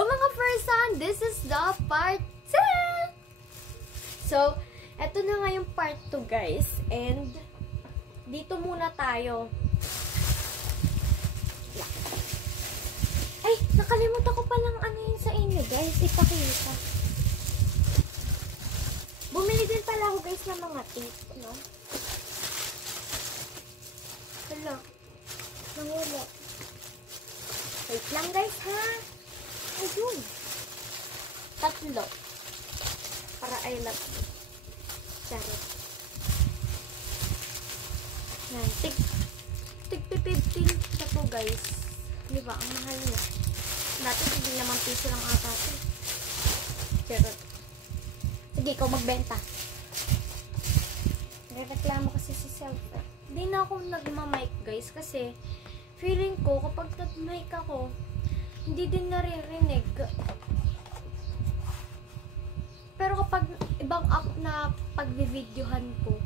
Hello mga person! This is the part 2! So, eto na nga yung part 2 guys. And, dito muna tayo. Ay, nakalimutan ko palang ano yun sa inyo guys. Ipakita. Bumili din pala ako guys ng mga tape, no? Hala. Nawala. Wait lang guys ha. Ayun. 3. Para I love you. Charot. Yan. Tig 15 siya po guys. Di ba? Ang mahal niya. Dati hindi naman piso lang ata ito. Charot. Sige, ikaw magbenta. Nagreklamo kasi si self. Hindi na ako nagma-mic guys kasi feeling ko kapag nag-mic ako, hindi din naririnig. Pero kapag ibang app na pag-videohan ko,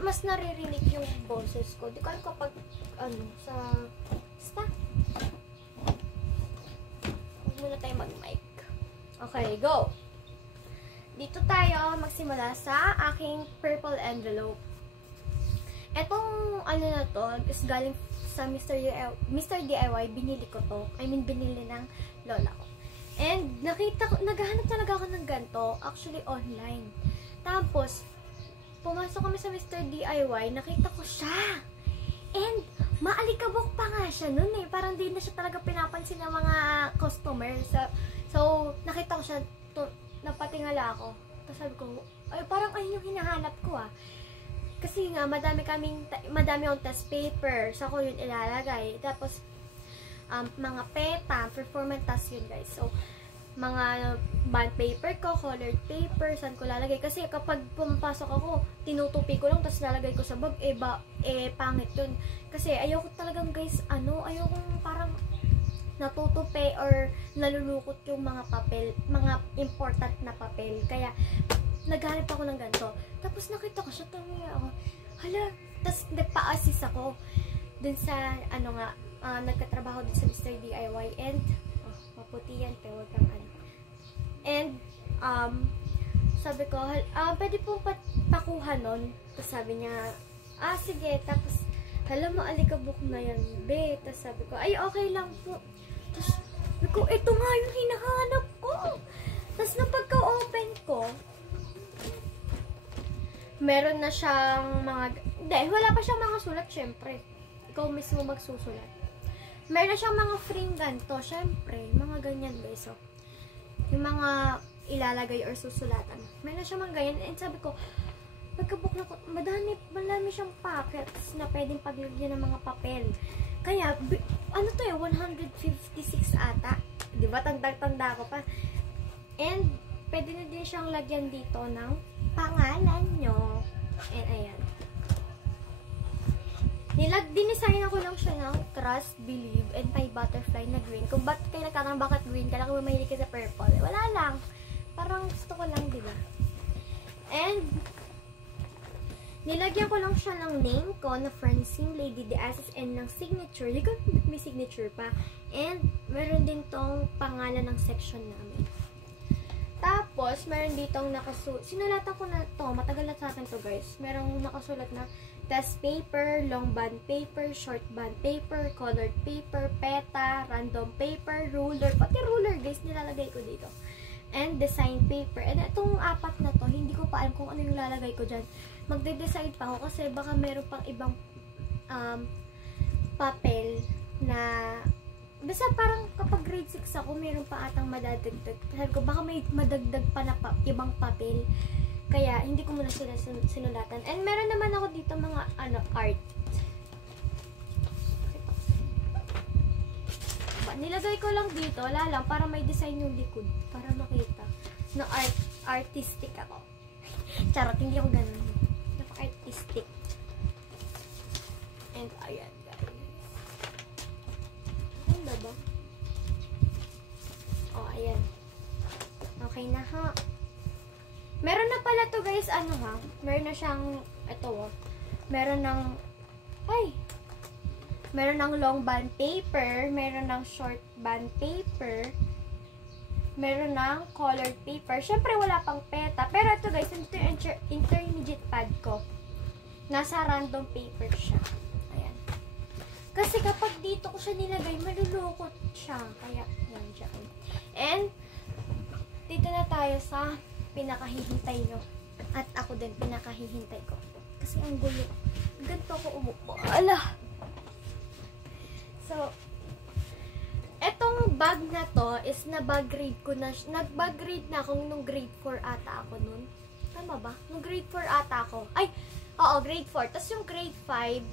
mas naririnig yung boses ko. Di ko alam kapag, sa... Basta. Huwag muna tayo mag-mic. Okay, go! Dito tayo magsimula sa aking purple envelope. Etong ano na to is galing sa Mr. DIY, binili ko to. I mean, binili ng lola ko. And, naghahanap talaga ako ng ganito. Actually, online. Tapos, pumasok kami sa Mr. DIY, nakita ko siya. And, maalikabok pa nga siya nun eh. Parang di na siya talaga pinapansin ng mga customers. So, nakita ko siya, napatingala ako. Tapos sabi ko, ay, parang ayun yung hinahanap ko ah. Kasi nga, madami akong test paper. Sa ko yun ilalagay. Tapos, mga peta, performance test yun guys. So, mga bond paper ko, colored paper, saan ko lalagay. Kasi kapag pumapasok ako, tinutupi ko lang, tapos lalagay ko sa bag, pangit yun. Kasi ayoko talagang guys, ayokong parang natutupi or nalulukot yung mga papel, mga important na papel. Kaya, naghanap ako ng ganito. Tapos nakita ko siya, tumingin ako. Hala, tapos nagpa-assist ako dun sa, nagkatrabaho dun sa Mr. DIY. And, maputi yan, pero huwag kang And, sabi ko, pwede po pakuha nun. Tapos sabi niya, sige. Tapos, hala, maalikabok na yan, be. Tapos sabi ko, ay, okay lang po. Tapos, sabi ko, ito nga yung hinahanap ko. Tapos, nung pagka-open ko, meron na siyang mga, wala pa siyang mga sulat, syempre. Ikaw mismo magsusulat. Meron na siyang mga frame ganito, syempre. Mga ganyan, guys. So, yung mga ilalagay or susulatan. Meron na siyang mga ganyan. And sabi ko, pagkabook na ko, madami siyang packets na pwedeng paglagyan ng mga papel. Kaya, 156 ata. Diba? Tanda ko pa. And, pwede na din siyang lagyan dito ng pangalan nyo. And ayan. Dinesign ako lang siya ng trust, believe, and may butterfly na green. Kung kayo nagkakaroon bakit green, kala ko mahilig ka sa purple. Wala lang. Parang gusto ko lang, diba? And, nilagyan ko lang siya ng name ko na Francine Lady de Asis and ng signature. Hindi ko may signature pa. And, meron din tong pangalan ng section namin. Tapos, meron ditong nakasulat. Sinulatan ko na to. Matagal na sa akin to guys. Merong nakasulat na test paper, long band paper, short band paper, colored paper, peta, random paper, ruler. Pati ruler guys, nilalagay ko dito. And design paper. And itong 4 na to, hindi ko pa alam kung ano yung lalagay ko dyan. Magde-decide pa ako kasi baka meron pang ibang papel na basta parang kapag grade 6 ako, meron pa atang madadagdag. Sabi ko, baka may madagdag pa na ibang papel. Kaya, hindi ko muna sila sinulatan. And meron naman ako dito mga, art. Nilagay ko lang dito, lang, para may design yung likod. Para makita na artistic ako. Charot, hindi ako ganun. Napaka-artistic. And, ayan. Ba? Ayan. Okay na ha. Meron na pala to guys, meron na siyang, ito meron ng, Meron ng long band paper, meron ng short band paper, meron ng colored paper. Syempre, wala pang peta. Pero ito guys, ito yung intermediate pad ko. Nasa random paper siya. Ayan. Kasi kapag dito ko siya nilagay, malulukot siya. Kaya, yan dyan. And, dito na tayo sa pinakahihintay nyo. At ako din, pinakahihintay ko. Kasi ang gulo. Ganito ako umupo. Ala! So, etong bag na to is nag-bag grade na ako nung grade 4 ata ako nun. Tama ba? Nung grade 4 ata ako. Ay, oo, grade 4. Tapos yung grade 5,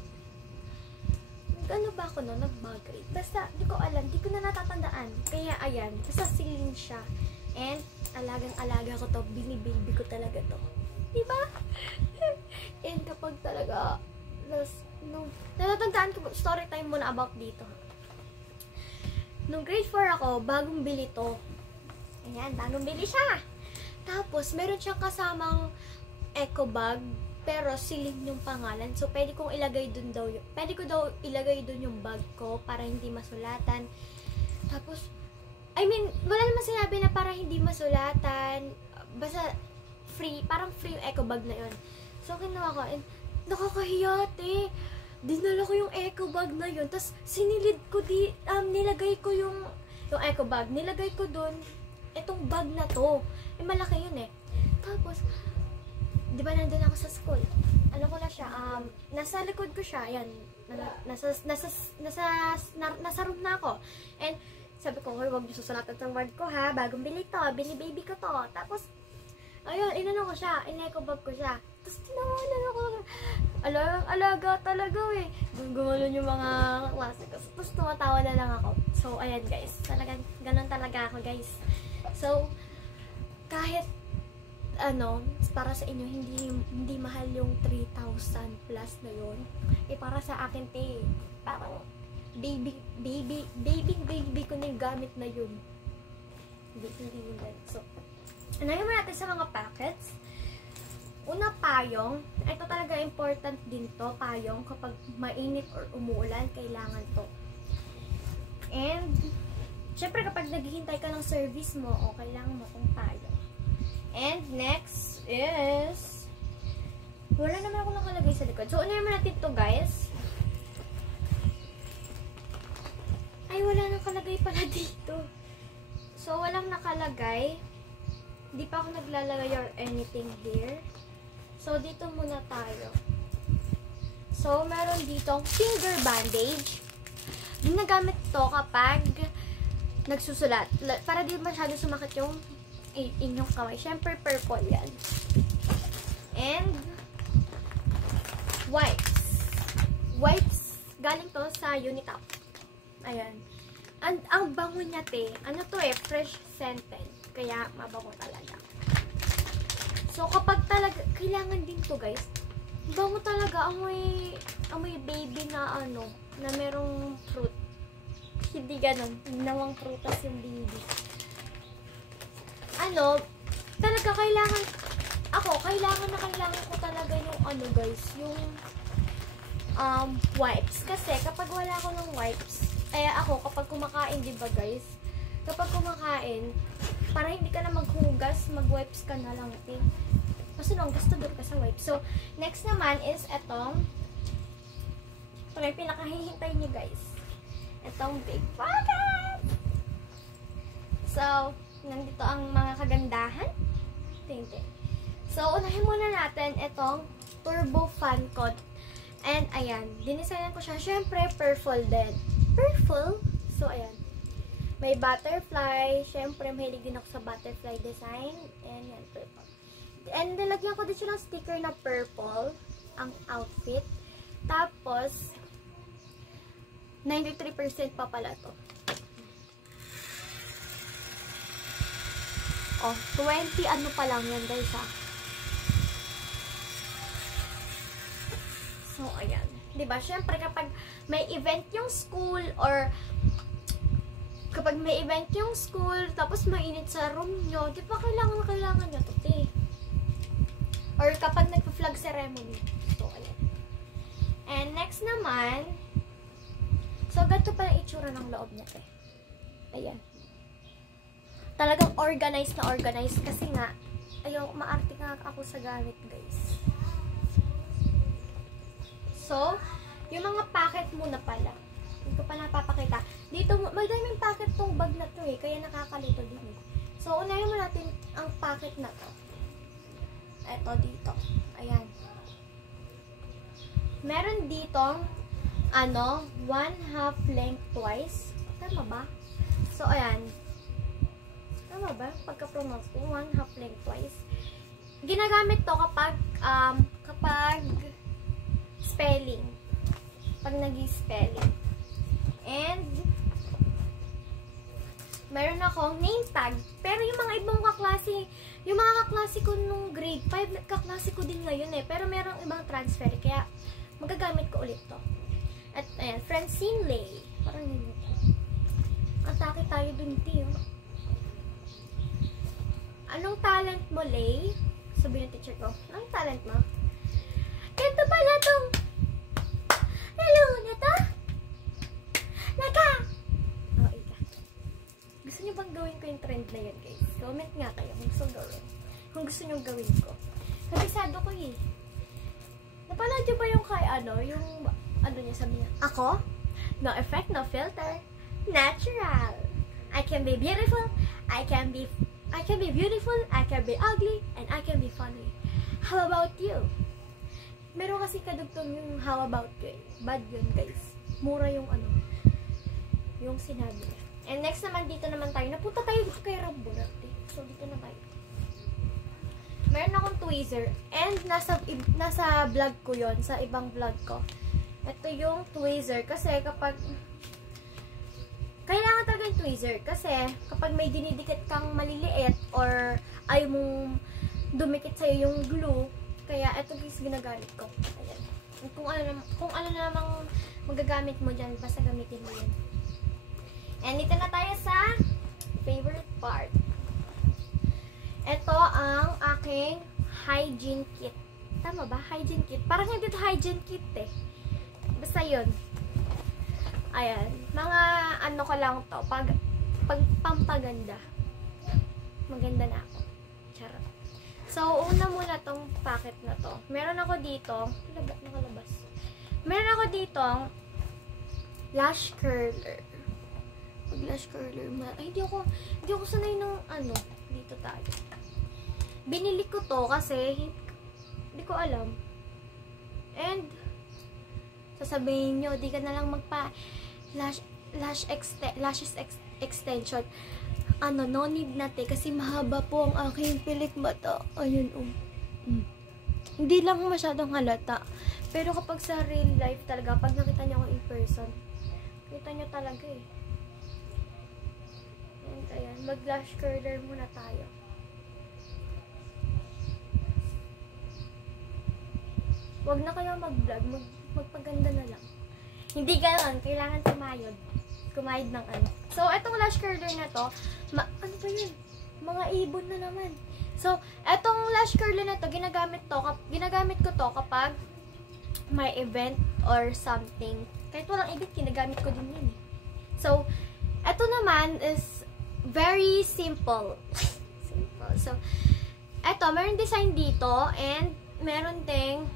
ano ba ako nun? Nag-bag grade. Basta, di ko alam. Di ko na natatandaan. Kaya, ayan. Basta silin siya. And, alagang-alaga ko to. Bini-baby ko talaga to. Diba? And kapag talaga, natatandaan ko, story time muna about dito. Nung grade 4 ako, bagong bili to. Ayan, bagong bili siya. Tapos, meron siyang kasamang eco bag, pero silin yung pangalan. So, pwede kong ilagay dun daw pwede ko daw ilagay dun yung bag ko para hindi masulatan. Tapos, I mean, wala naman sinabi na para hindi masulatan. Basta, free, parang free yung eco bag na yun. So, kinuha ko, and nakakahiya, te. Dinala ko yung eco bag na yun. Tapos, sinilid ko nilagay ko yung eco bag. Nilagay ko dun, itong bag na to. Eh, malaki yun eh. Tapos, di ba nandun ako sa school? Ano ko na siya? Nasa likod ko siya. Ayan. Nasa room na ako. And, sabi ko, huwag niyo susulatan ng word ko ha. Bagong bili to. Bini-baby ko to. Tapos, ayun, inano ko siya. In-eco bag ko siya. Tapos, tinawanan ako. Alaga talaga eh. Gumalon yung mga klase ko. Tapos, tumatawa na lang ako. So, ayan guys. Talagang, ganun talaga ako guys. So, kahit, para sa inyo, hindi mahal yung 3,000 plus na yun. Eh, para sa akin, parang, baby ko na yung gamit na yun. Hindi yun. So, anayin mo natin sa mga packets. Una, payong. Ito talaga important din to, payong. Kapag mainit or umuulan, kailangan to. And, syempre kapag naghihintay ka ng service mo, kailangan mo tong payong. And, next is, wala naman ako nakalagay sa likod. So, unahin mo natin to guys. Ay, wala nakalagay pala dito. So, walang nakalagay. Hindi pa ako naglalagay or anything here. So, dito muna tayo. So, meron ditong finger bandage. Ginagamit to kapag nagsusulat. Para di masyado sumakit yung inyong kamay. Siyempre, purple yan. And, wipes. Wipes, galing to sa Unitap. Ayan. And, ang bango niya, ano to fresh scented. Kaya, mabango talaga. So, kapag talaga, kailangan din to guys. Bango talaga, amoy baby na na merong fruit. Hindi ganun. Nawang prutas yung baby. Talaga kailangan ko talaga yung guys, yung wipes. Kasi kapag wala ko ng wipes, ako kapag kumakain, diba guys? Kapag kumakain, para hindi ka na maghugas, mag-wipes ka na lang. Kasi gusto doon ka sa wipes. So, next naman is itong yung pinakahihintay niyo guys. Itong big pocket! So, nandito ang mga kagandahan. So, unahin muna natin itong Turbo Fan Coat. And, ayan. Dinisignan ko siya. Siyempre, per-folded. Per-fold? So, ayan. May butterfly. Siyempre, mahilig din ako sa butterfly design. And yan, purple. And nilagyan ko din siya ng sticker na purple. Ang outfit. Tapos, 93% pa pala to. 20 pa lang yan guys ha. So, ayan. Diba? Siyempre, kapag may event yung school or kapag may event yung school, tapos mainit sa room nyo, di ba kailangan nyo to, Or kapag nagpa-flag ceremony. So, ayan. And next naman, So, ganito pala itsura ng loob niya, eh. Ayan. Talagang organized na organized kasi nga, maarte nga ako sa gamit, guys. So, yung mga packet muna pala. Hindi ko pa napapakita. Dito, magdaming packet tong bag na to eh, kaya nakakalito din eh. So, unahin mo natin ang packet na to. Eto, dito. Ayan. Meron dito, 1/2 lengthwise. Tama ba? So, ayan. Tama ba? Pagka-pronounce ko, 1/2 lengthwise. Ginagamit to kapag spelling. Pag nag-spelling. And, meron akong name tag. Pero yung mga ibang kaklase, yung mga kaklase ko nung grade 5, kaklase ko din ngayon eh. Pero merong ibang transfer. Kaya, magagamit ko ulit to. At, ayan, Francine Lay. Parang yun ito. Atake tayo dun, Tiyo. Anong talent mo, Lay? Sabi ng teacher ko, anong talent mo? Ito pala tong hello na to? Naka! Oh, ika. Gusto niyo bang gawin ko yung trend na yun, guys? Comment nga kayo kung gusto gawin. Kung gusto niyo gawin ko. Kabisado ko eh. Napanood niyo ba yung kay yung niya sabi niya, ako? No effect, no filter. Natural. I can be beautiful. I can be beautiful. I can be ugly. And I can be funny. How about you? Meron kasi kadugtong yung how about you. Bad yun, guys. Mura yung yung sinabi niya. And next naman, dito naman tayo. Napunta tayo dito kay Rambulat. So, dito na tayo. Meron akong tweezer. And nasa vlog ko yon, sa ibang vlog ko. Ito yung tweezer. Kasi kapag kailangan talaga yung tweezer. Kasi kapag may dinidikit kang maliliit or ayaw mong dumikit sa'yo yung glue, kaya ito guys ginagamit ko. Ayan. Kung ano namang magagamit mo dyan, basta gamitin mo yan. And dito na tayo sa favorite part. Ito ang aking hygiene kit. Tama ba? Hygiene kit. Parang hindi ito hygiene kit eh. Basta yun. Ayan. Mga ko lang to. Pag pampaganda. Maganda na ako. Charot. So, una muna tong packet na to. Meron ako dito. Nakalabas. Meron ako dito lash curler. Pag lash curler. Ay, hindi ako sanay ng dito tayo. Binili ko to kasi hindi ko alam. And sasabihin nyo, di ka na lang magpa lashes extension. No need na kasi mahaba po ang aking pilik mata. Ayun, Hindi lang masyadong halata. Pero kapag sa real life talaga, pag nakita nyo ako in person, kita nyo talaga eh. And ayan, mag-lash curler muna tayo. Wag na kayo mag-vlog, magpaganda na lang. Hindi gano'n, kailangan kumayod ng So, etong lash curler na to, ano ba yun? Mga ibon na naman. So, etong lash curler na to, ginagamit ko to kapag may event or something. Kahit walang event, ginagamit ko din yun eh. So, eto naman is very simple. Simple. So, eto, meron design dito and meron ding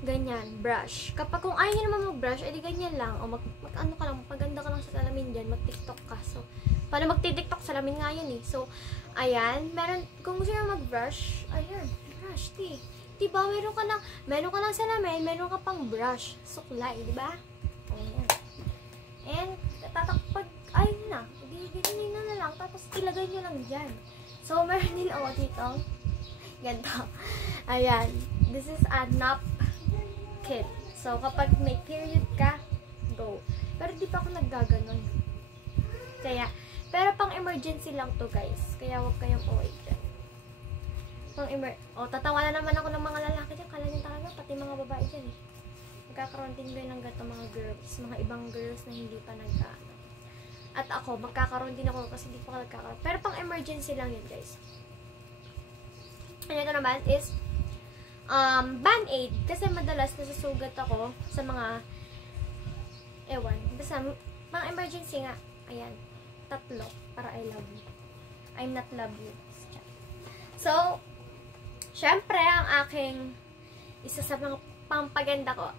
ganyan, brush. Kapag kung ayaw nyo naman mag-brush, edi ganyan lang. O magpaganda ka lang sa salamin dyan, mag-tiktok ka. So, paano magti-tiktok? Salamin nga yun eh. So, ayan, kung gusto nyo mag-brush, ayan, brush, diba, meron ka lang salamin, meron ka pang brush, suklay, diba? Ayan. And, pag, ayun na, ganyan na lang, tapos ilagay nyo lang dyan. So, meron din ako dito, ganito. Ayan, this is a nap kit. So, kapag may period ka, go. Pero di pa ako naggaganon. Kaya, pero pang emergency lang to guys. Kaya huwag kayong OA dyan. Tatawa na naman ako ng mga lalaki dyan. Kala nyo talaga, pati mga babae dyan eh. Magkakaroon din kayo ng gato mga girls. Mga ibang girls na hindi pa nagkaano. At ako, magkakaroon din ako kasi hindi pa ako nagkakaroon. Pero pang emergency lang yun guys. And ito naman is Band-Aid. Kasi madalas nasusugat ako sa mga Ewan. Basta, mga emergency nga. Ayan. 3 para I love you. I'm not love you. So, syempre, ang aking isa sa mga pampaganda ko,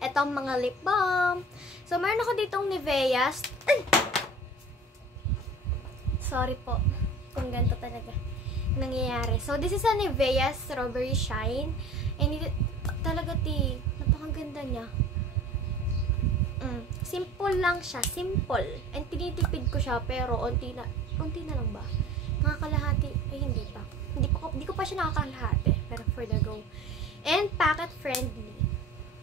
etong mga lip balm. So, meron ako ditong Nivea. Ay! Sorry po kung ganito talaga nangyayari. So, this is a Nivea Strawberry Shine. And talaga, napakaganda niya. Simple lang siya. Simple. And tinitipid ko siya, pero unti na lang ba? Nakakalahati. Ay, hindi pa. Hindi ko pa siya nakakalahati. Pero for the go. And pocket friendly.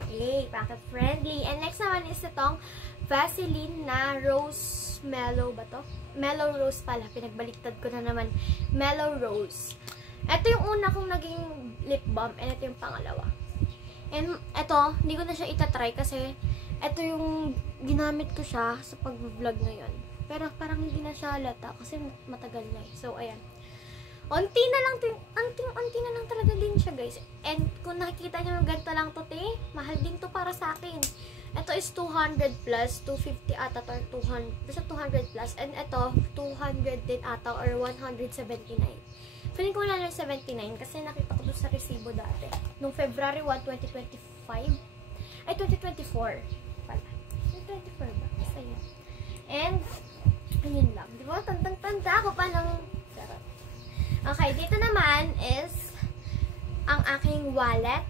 Okay, pocket friendly. And next naman is itong Vaseline na Rose Mellow ba to? Mellow Rose pala. Pinagbaliktad ko na naman. Mellow Rose. Ito yung una kong naging lip balm. And ito yung pangalawa. And ito, hindi ko na siya itatry kasi ito yung ginamit ko siya sa pag-vlog ngayon. Pero parang hindi na siya halata kasi matagal na eh. So, ayan. Unti na lang talaga din siya, guys. And kung nakikita nyo ganito lang to, mahal din to para sa akin. Ito is 200 plus, 250 ata or 200, basta 200 plus. And ito, 200 din ata or 179. Feeling ko na lang 79 kasi nakita ko doon sa resibo dati. Nung February 1, 2025. Ay, 2024 pala. 2024 ba? Basta yun. And, ayun lang. Di ba? Tandang-tanda ako pa ng sarap. Okay, dito naman is ang aking wallet.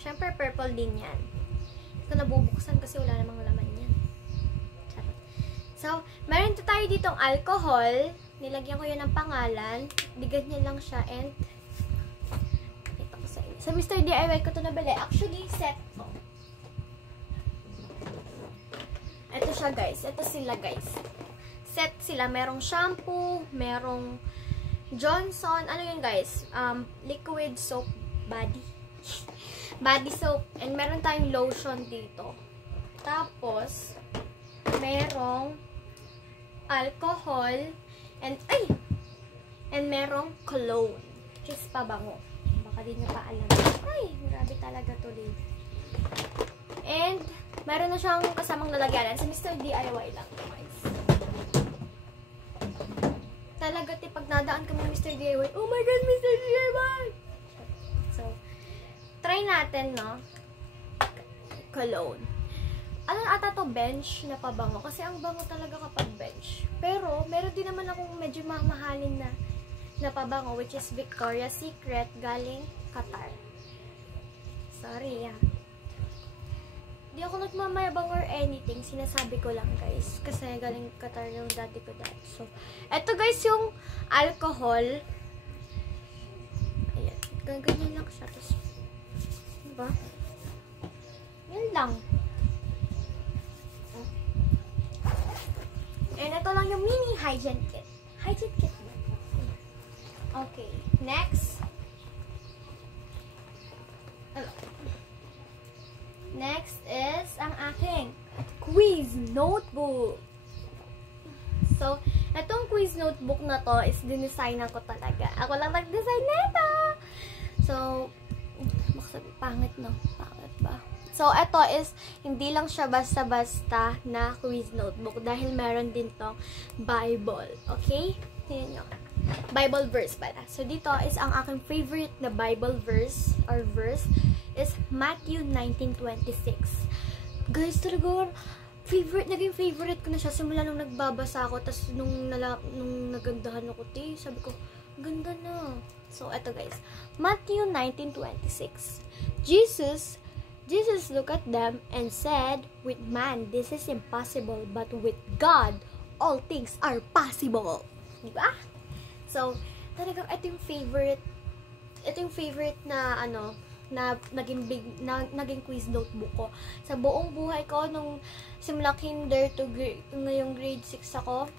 Siyempre, purple din yan. Hindi ko nabubuksan kasi wala namang laman yan. Charot. So, meron tayo ditong alcohol. Nilagyan ko yun ng pangalan. Bigat niya lang siya and ito ko sa inyo. Sa Mr. DIY ko ito nabili. Actually, set to. Ito siya, guys. Ito sila, guys. Set sila. Merong shampoo, merong Johnson. Ano yun, guys? Liquid soap body. Body soap. And meron tayong lotion dito. Tapos, merong alcohol. And merong cologne. Which is pabango. Baka di nyo pa alam. Ay, grabe talaga to din. And, meron na siyang kasamang lalagyanan. Sa Mr. DIY lang, guys. Talaga, pag nadaan ka mo Mr. DIY, oh my God, Mr. DIY! So, try natin, no? Cologne. Ano ata to, bench na pabango? Kasi ang bango talaga kapag bench. Pero, meron din naman akong medyo mamahalin na pabango, which is Victoria's Secret, galing Qatar. Sorry, Di ako nagmamayabang or anything. Sinasabi ko lang, guys. Kasi galing Qatar yung dati ko dati. So, eto guys, yung alcohol. Ayan. Ganyan lang siya. Tapos, diba? Yan lang. And ito lang yung mini hygiene kit. Hygiene kit ba? Okay. Next. Next is ang aking quiz notebook. So, itong quiz notebook na to is dinesignan ko talaga. Ako lang nag-design nito. So, pangit no? Pangit ba? So, ito is, hindi lang siya basta-basta na quiz notebook dahil meron din tong Bible. Okay? Tingnan nyo. Bible verse pala. So, dito is ang aking favorite na Bible verse or verse is Matthew 19:26. Guys, talaga, naging favorite ko na siya simula nung nagbabasa ako. Tapos, nung nagandahan ako, sabi ko, ganda na. So, ito guys. Matthew 19:26. Jesus looked at them and said, with man, this is impossible, but with God, all things are possible. Diba? So, talagang ito yung favorite na, na naging quiz notebook ko. Sa buong buhay ko, nung simula kinder to ngayong grade 6 ako,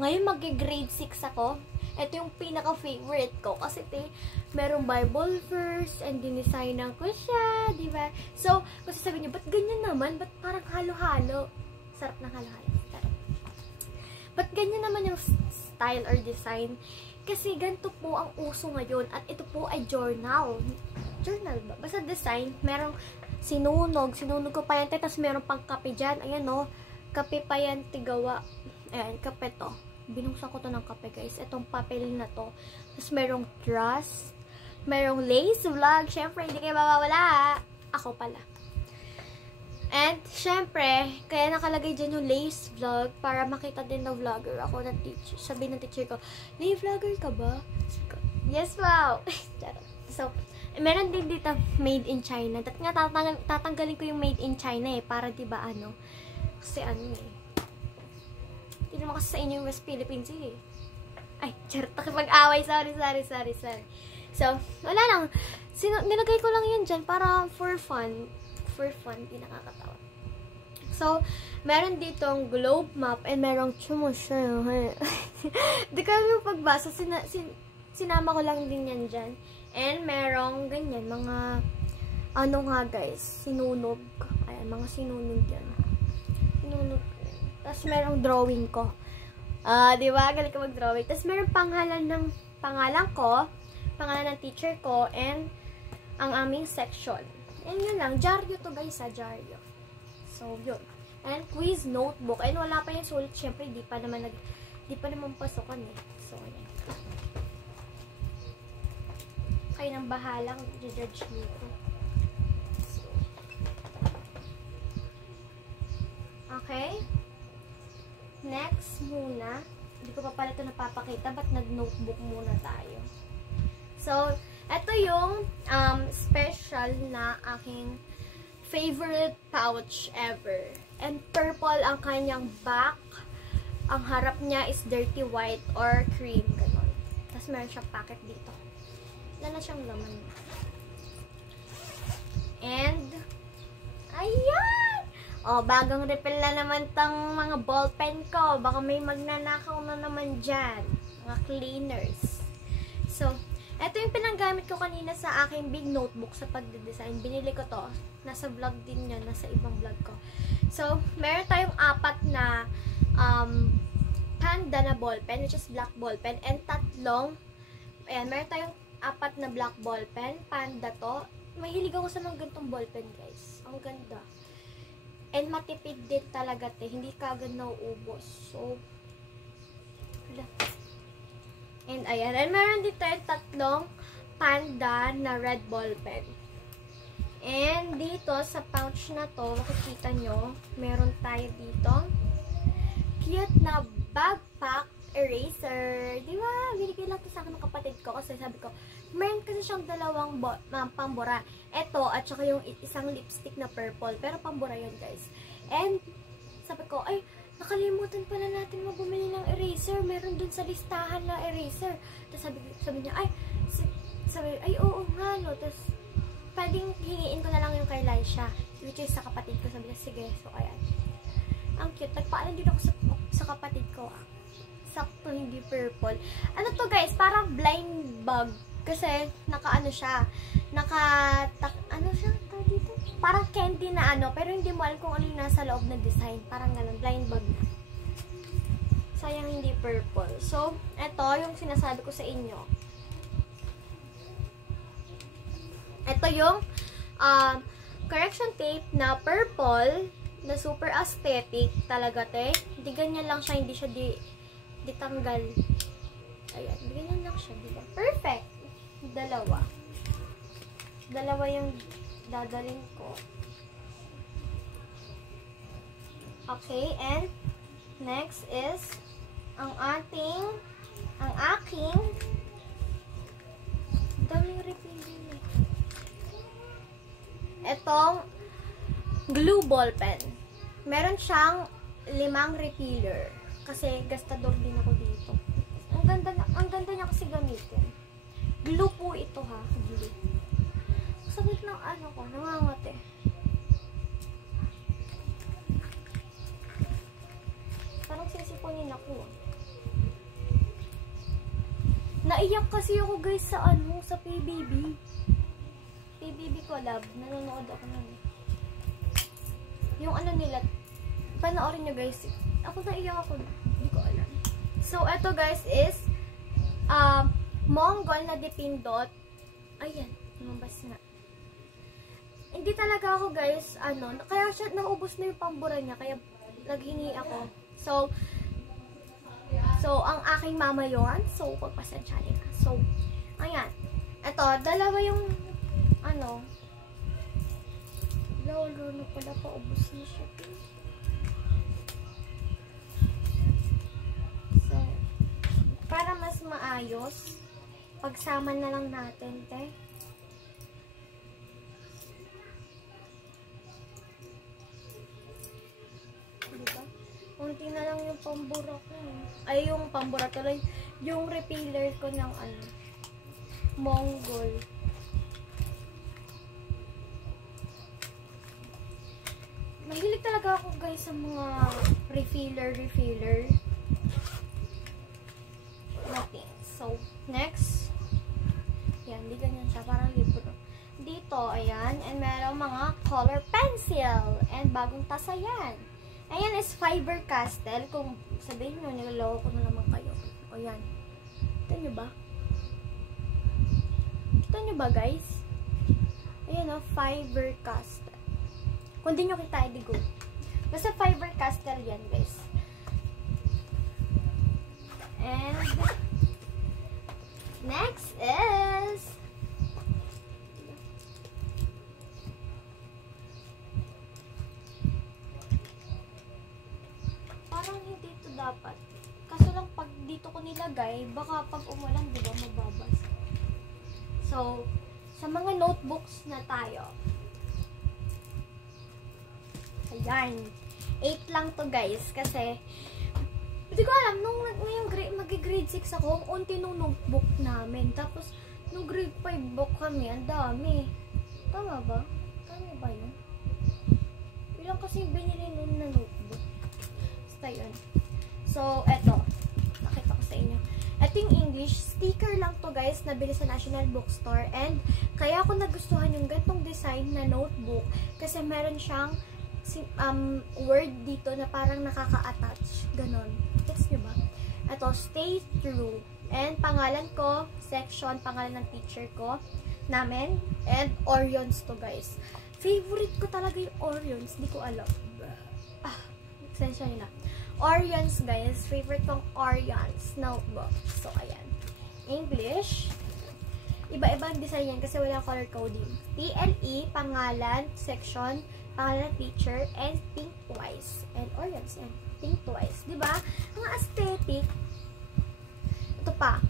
ngayon mag-grade 6 ako, ito yung pinaka-favorite ko. Kasi, merong Bible verse, and dinesignan ko siya, diba? So, kung sasabihin nyo, ba't ganyan naman? Ba't parang halo-halo? Sarap ng halo-halo. Ba't ganyan naman yung style or design? Kasi ganito po ang uso ngayon, at ito po ay journal. Journal ba? Basta design, merong Sinunog ko pa yan, tapos meron pang kape dyan. Ayan, no. Kape pa yan, tigawa. Ayan, kape to. Binuksan ko to ng kape, guys. Itong papel na to. Tapos merong trust. Merong Lace Vlog. Syempre, hindi kayo mawawala. Ako pala. And, syempre, kaya nakalagay dyan yung Lace Vlog para makita din na vlogger ako na teacher. Sabi ng teacher ko, Lace vlogger ka ba? Yes, wow! So, meron din dito made in China. At nga, tatanggalin ko yung made in China eh. Para diba ano? Kasi ano eh. Hindi naman kasi sa inyo yung West Philippines eh. Ay, charot. Nakipag-away. Sorry. So, wala lang. Nilagay ko lang yun dyan para for fun. Hindi nakakatawa. So, meron ditong globe map and merong chumusyo. Di kami pagbasa. Sinama ko lang din yan dyan. And merong ganyan, mga ano nga guys, sinunog. Ayan, mga sinunog yan. Sinunog. Tapos merong drawing ko. Diba? Galing ko mag-drawing. Tapos merong pangalan ko, pangalan ng teacher ko, and ang aming section. And yun lang. Dyaryo to guys, dyaryo. So, yun. And quiz notebook. And wala pa yung sulit. Siyempre, di pa naman pasokan eh. So, ayan. Kayo nang bahalang i-judge nito. So, okay. Next muna. Hindi ko pa pala ito napapakita. Ba't nag-notebook muna tayo? So, ito yung special na aking favorite pouch ever. And purple ang kanyang back. Ang harap niya is dirty white or cream. Ganon. Tapos meron siyang packet dito. Wala na siyang laman. And, ayan! O, bagong refill na naman tong mga ballpen ko. Baka may magnanakaw na naman dyan. Mga cleaners. So, ito yung pinanggamit ko kanina sa aking big notebook sa pagde-design. Binili ko to. Nasa vlog din yan. Nasa ibang vlog ko. So, meron tayong 4 na panda na ballpen, which is black ballpen. And 3, ayan, meron tayong 4 na black ballpen. Panda to. Mahilig ako sa mga gantong ballpen, guys. Ang ganda. And matipid din talaga, te. Hindi kagad nauubos. So, wala. And ayan. And meron dito yung 3 panda na red ballpen. And dito sa pouch na to, makikita nyo, meron tayo dito cute na backpack eraser. Di ba? Binigay lang ito sa akin ng kapatid ko kasi sabi ko, meron kasi siyang 2 pambura. Ito at saka yung isang lipstick na purple. Pero pambura yun, guys. And sabi ko, ay, nakalimutan pala natin bumili ng eraser. Meron dun sa listahan na eraser. Tapos sabi niya, ay, oo nga, no. Tapos, pwedeng hingiin ko na lang yung kay Laisha, which is sa kapatid ko. Sabi niya, sige. So, ayan. Ang cute. Nagpaalam din ako sa kapatid ko. Sakto, hindi purple. Ano to, guys? Parang blind bag. Kasi, ano siya? Ano siya? Dito? Parang candy na ano, pero hindi mo alam kung ano yung nasa loob na design. Parang ganun, blind bag. Sayang hindi purple. So, ito yung sinasabi ko sa inyo. Ito yung correction tape na purple, na super aesthetic talaga, te. Hindi ganyan lang siya, hindi siya ditanggal. Ayan, hindi ganyan lang siya, diba? Perfect! 2. Dalawa yung dadalhin ko. Okay, and next is ang aking daming refill din eh. Etong glue ball pen. Meron siyang 5 refiller. Kasi gastador din ako dito. Ang ganda niya kasi gamitin. Glue po ito, ha. Glue. Sakit ng ano ko. Namangate. Parang sisipunin ako. Naiyak kasi ako, guys, sa PBB. PBB collab. Nanonood ako nun. Yung ano nila, panoorin nyo, guys. Ako naiyak ako. Hindi ko alam. So, eto, guys, is Mongol na dipindot. Ayan, lumabas na. Hindi talaga ako guys, kaya siya, naubos na yung pambura niya, kaya naghingi ako. So, ang aking mama yon. So, pagpasensya niya. So, ayan. Ito, dalawa yung, lolo na pala, paubos na siya. So, para mas maayos, pagsama na lang natin, te. Diba? Kunti na lang yung pambura ko. Ay, yung pambura tuloy. Yung repealer ko ng Mongol. Mahilig talaga ako guys sa mga refiller. Okay. So, next. Yan, di ganyan siya. Parang libro. Dito, ayan. And meron mga color pencil. And bagong tasa yan. Ayan is Faber-Castell. Kung sabihin nyo, niloloko ko na naman kayo. O yan. Kita nyo ba? Kita nyo ba guys? Ayan o, Faber-Castell. Kung di nyo kita, edi go. Basta Faber-Castell yan guys. And next is parang hindi ito dapat. Kaso lang pag dito ko nilagay, baka pag umulan, di ba, mababas. So, sa mga notebooks na tayo. Ayan. 8 lang to guys. Kasi, hindi ko alam, nung mag-grade 6 ako, ang unti nung notebook namin. Tapos, nung grade 5 book kami, ang dami. Tama ba? Tama ba yun? Ilang kasi binili nun na notebook. Basta yun. So, eto. Nakita ko sa inyo. Ito yung English. Sticker lang to guys. Nabili sa National Bookstore. And, kaya ako nagustuhan yung gantong design na notebook. Kasi meron siyang word dito na parang nakaka-attach. Ganon. Gets nyo ba? Ito, stay true. And pangalan ko, section, pangalan ng teacher ko, namin, and Orions to guys. Favorite ko talaga yung Orions. Di ko alam. Sensya nyo na. Orions guys. Favorite kong Orions notebook. So, ayan. English. Iba-ibang design yan kasi wala color coding. TLE, pangalan, section, pangalan ng teacher, and think twice. And Orions, and think twice. Diba? Ang aesthetic. Ito pa.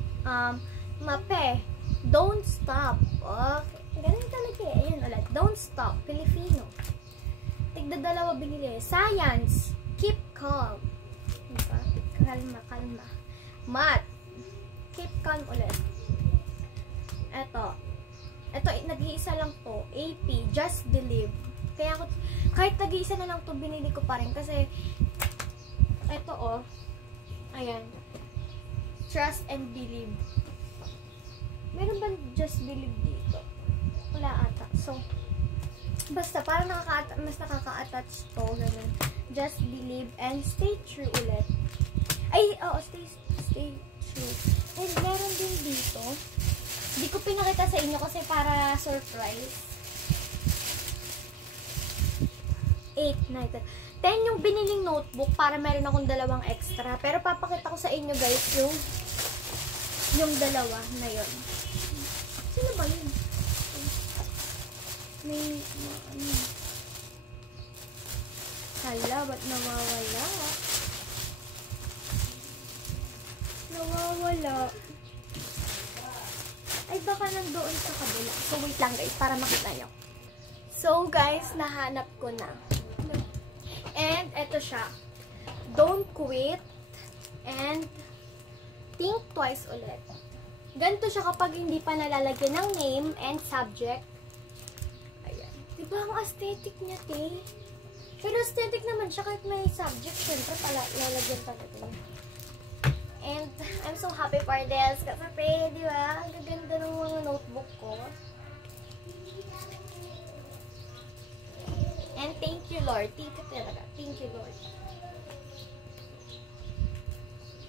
Mape. Don't stop. Okay. Ganun talaga eh. Ayan ulit. Don't stop. Filipino. Tigda-dalawa binili. Science. Keep calm. Diba? Kalma. Math. Keep calm ulit. Ito, nag-iisa lang to. AP, just believe. Kaya ako, kahit nag-iisa na lang to, binili ko pa rin. Kasi, ito ayan, trust and believe. Meron ba just believe dito? Wala ata. So, basta, parang mas nakaka-attach to, ganun. Just believe and stay true ulit. Ay, stay true. And meron din dito. Hindi ko pinakita sa inyo kasi para surprise. 8, 9, 10 yung biniling notebook para meron akong dalawang extra. Pero papakita ko sa inyo guys yung dalawa na yun. Sino ba yun? May hala, ba't nawawala? Ay, baka nandoon sa kabila. So, wait lang guys, para makita nyo. So, guys, nahanap ko na. And, eto siya. Don't quit. And, think twice ulit. Ganito siya kapag hindi pa nalalagyan ng name and subject. Ayan. Diba ang aesthetic niya, te? Pero aesthetic naman siya kahit may subject. Siyempre, lalagyan talaga. And, I'm so happy for this. Kasi, di ba? Ang gaganda ng mga notebook ko. And thank you, Lord. Thank you talaga. Thank you, Lord.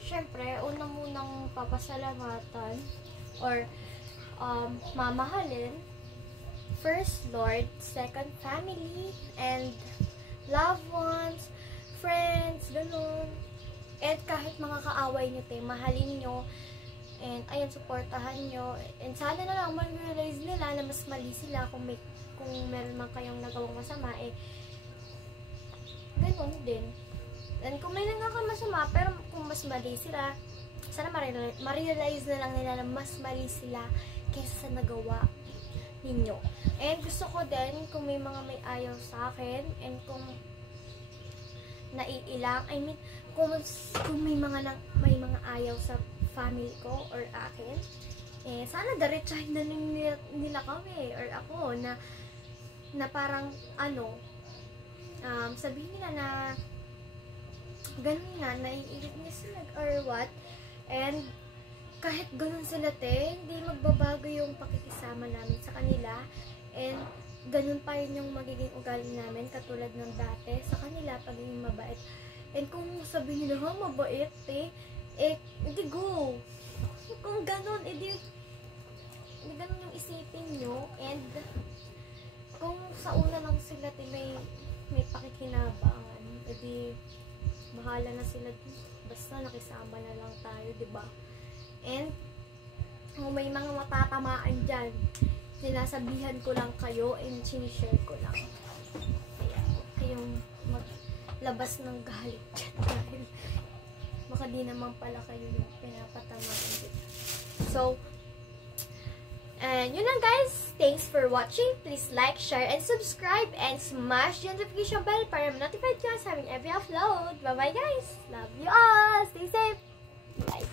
Siyempre, una munang papasalamatan or mamahalin first, Lord, second, family, and loved ones, friends, ganun. And kahit mga kaaway nyo, mahalin nyo, and ayun, supportahan nyo, and sana na lang ma-realize nila na mas mali sila kung meron man kayong nagawang masama, ganun din. And kung may nagawang masama, pero kung mas mali sila, sana ma-realize na lang nila na mas mali sila kaysa sa nagawa ninyo. And gusto ko din, kung may mga may ayaw sa akin, and kung naiilang, kung may mga ayaw sa family ko or akin, sana diretsahin na nila kami or ako na parang sabihin nila na ganun nga, naiilit niya sila or what, and kahit ganun sila hindi magbabago yung pakikisama namin sa kanila, and ganun pa rin yung magiging ugali namin katulad ng dati sa kanila, pagiging mabait. And kung sabihin nila, mabait hindi go. Kung ganun, hindi ganun yung isipin nyo, and kung sa una lang sila may pakikinabangan, bahala na sila, basta nakisama na lang tayo, diba? And kung may mga matatamaan dyan, sinasabihan ko lang kayo and sinishare ko lang. Kaya huwag kayong maglabas ng galit dyan dahil baka di naman pala kayo yung pinapatamaan dito. So, and yun lang guys. Thanks for watching. Please like, share, and subscribe, and smash the notification bell para ma-notify kayo sa aming every upload. Bye bye guys. Love you all. Stay safe. Bye.